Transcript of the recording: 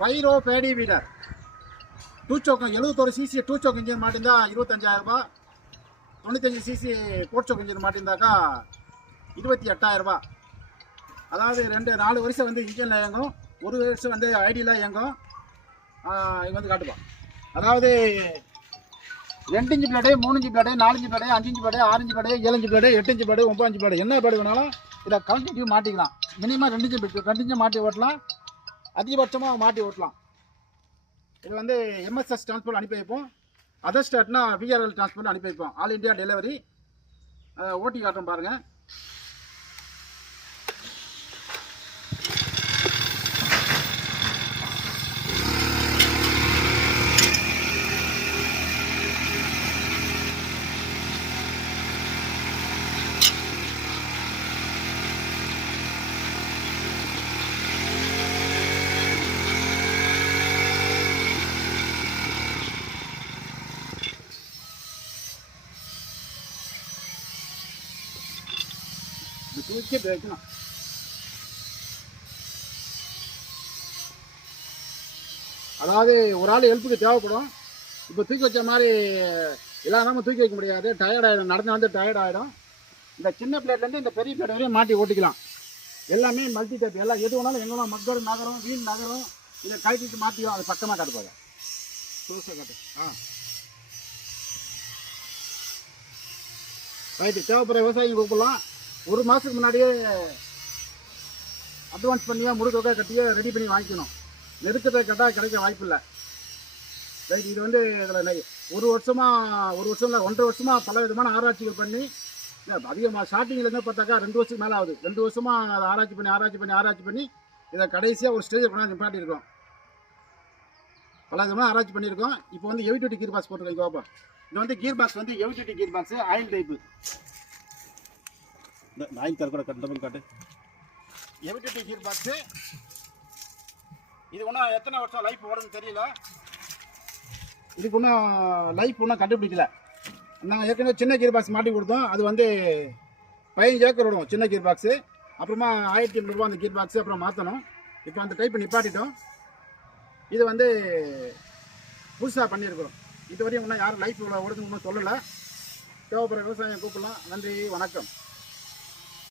பைரோ பேடி வீடர் டூ சோக்கம் 71 சிசி டூ சோக் இன்ஜின் மாட்டிருந்தா 25,000 ரூபாய். 95 சிசி ஃபோர் சோக் இன்ஜின் மாட்டிருந்தாக்கா 28,000 ரூபாய். அதாவது 4 வருஷம் வந்து இன்ஜினில் இயங்கும், 1 வருஷம் வந்து ஐடியில் இயங்கும். இங்கே வந்து காட்டுப்போம். அதாவது 2 inch blade, 3 inch blade, 4 inch blade, 5 inch blade, 6 inch blade, 7 inch blade, 8 inch blade, 9 inch blade, என்ன பிளேடு வேணாலும் இதை கழட்டிட்டு மாட்டிக்கலாம். மினிமம் 2 இன்ச்சு மாட்டி ஓட்டலாம், அதிகபட்சமாக மாட்டி ஓட்டலாம். இது வந்து எம்எஸ்எஸ் டிரான்ஸ்போர்ட் அனுப்பி வைப்போம். அதர் ஸ்டேட்னா விஆர்எல் டிரான்ஸ்போர்ட் அனுப்பி வைப்போம். All India delivery. ஓட்டி காட்டுறோம் பாருங்கள். தூக்கி வைக்கணும். அதாவது ஒரு ஆள் ஹெல்ப்புக்கு தேவைப்படும். இப்போ தூக்கி வச்ச மாதிரி எல்லா நேரமும் தூக்கி வைக்க முடியாது, டயர்ட் ஆகிடும், நடந்து வந்து டயர்ட் ஆகிடும். இந்த சின்ன பிளேட்லேருந்து இந்த பெரிய பிளேட் வரையும் மாட்டி ஓட்டிக்கலாம். எல்லாமே மல்டி டைப், எல்லாம் எது வேணாலும் எங்கே மக்கள் நகரம் வீண் நகரம் இதை கழட்டிட்டு மாற்றிடும். அது பக்கமாக காட்டுப்பாங்க. காட்டு. ரைட்டு. தேவைப்படுற விவசாயிகள் கூப்பிடலாம். 1 மாதத்துக்கு முன்னாடியே அட்வான்ஸ் பண்ணியோ முழுக்க கட்டியோ ரெடி பண்ணி வாங்கிக்கணும். நெருக்கத்தை கேட்டால் கிடைக்க வாய்ப்பு இல்லை. ரைட். இது வந்து இதில் 1 வருஷம் இல்லை 1.5 வருஷமாக பல விதமான ஆராய்ச்சிகள் பண்ணி அதிகமாக ஸ்டார்டிங்லேருந்து பார்த்தாக்கா 2 வருஷத்துக்கு மேலே ஆகுது. 2 வருஷமாக அதை ஆராய்ச்சி பண்ணி இதை கடைசியாக ஒரு ஸ்டேஜில் கொண்டாந்து நிப்பாட்டியிருக்கோம். பல விதமாக ஆராய்ச்சி பண்ணியிருக்கோம். இப்போ வந்து ஹெவி டியூட்டி கீர் பாக்ஸ் போட்டிருக்கோம். இங்கே பார்ப்போம். இது வந்து கீர் பாக்ஸ் வந்து heavy duty gear box, oil type. Oil தர கூட கண்டபிள் காட்டு. Heavy duty gear box. இது இன்னும் எத்தனை வருஷம் லைஃப் ஓடுதுன்னு தெரியல. இதுக்கு இன்னும் லைஃப் இன்னும் கண்டுபிடிக்கல. நாங்கள் ஏற்கனவே சின்ன கீர் பாக்ஸ் மாட்டி கொடுத்தோம். அது வந்து 15 ஏக்கர் விடும் சின்ன கீர் பாக்ஸு. அப்புறமா 1,800 ரூபா அந்த கீர் பாக்ஸு அப்புறம் மாற்றணும். இப்போ அந்த டைப் நிப்பாட்டிட்டோம். இது வந்து புதுசாக பண்ணியிருக்கிறோம். இதுவரையும் இன்னும் யாரும் லைஃப் ஓடுதுன்னு இன்னும் சொல்லலை. தேவைப்படுற விவசாயம் கூப்பிடலாம். நன்றி, வணக்கம்.